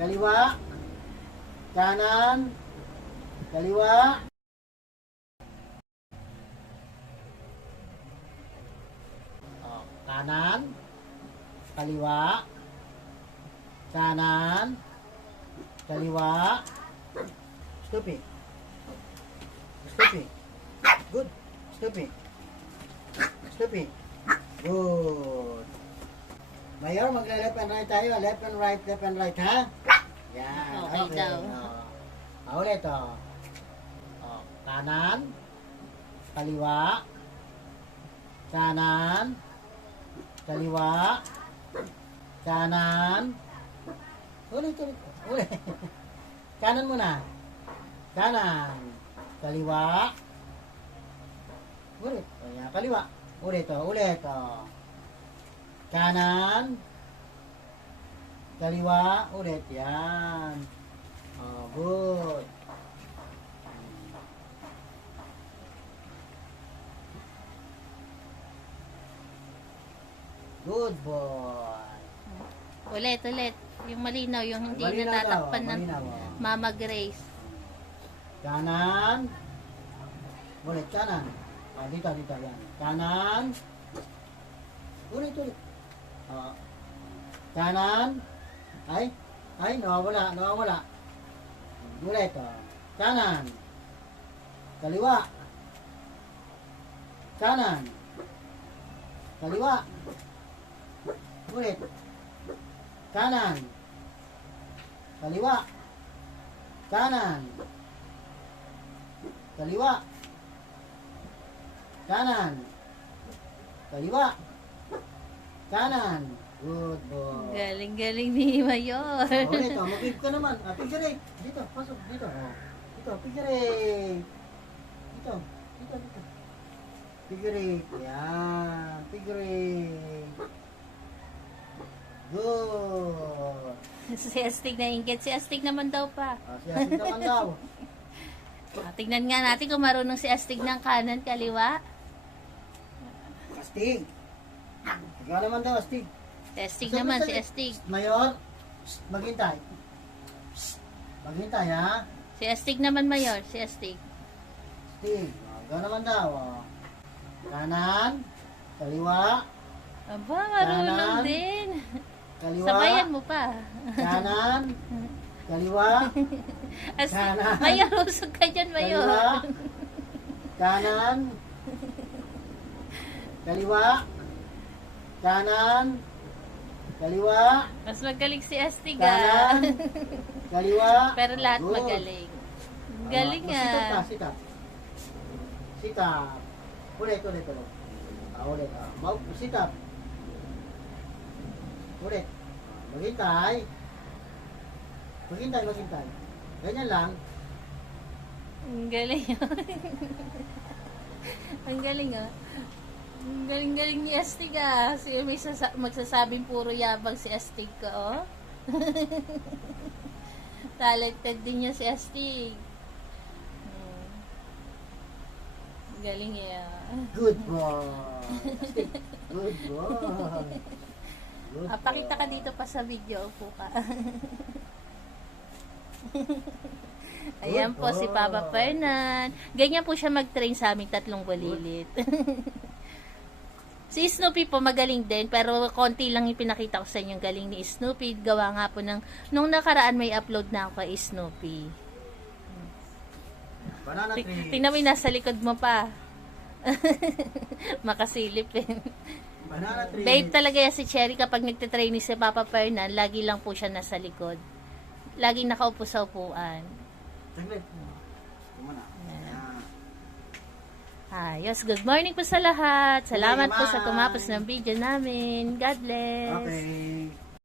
kaliwa, kanan, kaliwa, kanan, kaliwa, kanan, kaliwa, stopping, stopping, good, stopping, stopping, good. Mayor, magle-left and right tayo, left and right, ha? Yan, Okay daw. Ulit, kanan, kaliwa, kanan, kaliwa, kanan, ulit. Kanan muna. Kanan, kaliwa, ulit. Ayan, kaliwa. Ulit. Kanan, kaliwa, ulit. Yan. Good. Good boy. Ulit. Yung malinaw, yung hindi Malinaw natatakpan daw, ng malinaw. Mama Grace. Kanan. Ulit, kanan. Dito, yan. Kanan. Ulit. Kanan. Ay, nawawala. Ulit, kanan. Kaliwa. Kanan. Kaliwa. Ulit. Kanan. Kaliwa. Kanan. Kaliwa. Kanan. Kaliwa. Kanan. Good boy. Galing ni Mayor. Ulit, mag-give ka naman. Figure eight. Dito, pasok. Dito. Dito, figure eight. Dito. Figure eight. Yan. Figure eight. Good. Si Astig na inggit. Si Astig naman daw pa. Siya naman daw. Tingnan nga natin kung marunong si Astig ng kanan, kaliwa. Astig. Ikaw naman daw, Astig. Si Astig naman, si Astig. Mayor, maghintay. Maghintay, ha? Si Astig naman, Mayor. Si Astig. Astig. Ikaw naman daw. Kanan, kaliwa, Aba, marunong Kanan. din. kaliwa, Sabayan mo pa. kanan, kaliwa, Kanan. Mayor, usog ka dyan, Mayor. kaliwa, kanan, kaliwa, kanan, kaliwa, Mas magaling si Astig, kanan, kaliwa. Pero lahat Good. magaling. Galing ah. Sikap. Ulit. Ulit. Sikap. Ulit. Maghintay. Ganyan lang. Ang galing. Ang galing ah. Ang galing ni Astig ah. Sige, may magsasabing puro yabang si Astig ka oh. Talented din niya si Astig. Galing Good boy. Good boy. Good pakita ka boy. dito pa sa video. Upo ka. Ayan po si Papa Fernan. Ganyan po siya mag-train sa aming tatlong bulilit. Si Snoopy po magaling din, pero konti lang yung pinakita ko sa inyo galing ni Snoopy. Gawa nga po ng, nung nakaraan may upload na ako kay Snoopy. Banana tree. Tingnan mo yung nasa likod mo pa. Makasilip eh. Banana tree. Babe talaga yan si Cherry kapag nagtitraining si Papa Fernan, lagi lang po siya nasa likod. Laging nakaupo sa upuan. Saglit. Kumana. Ayos, good morning po sa lahat. Salamat po sa Bye. tumapos ng video namin. God bless. Okay.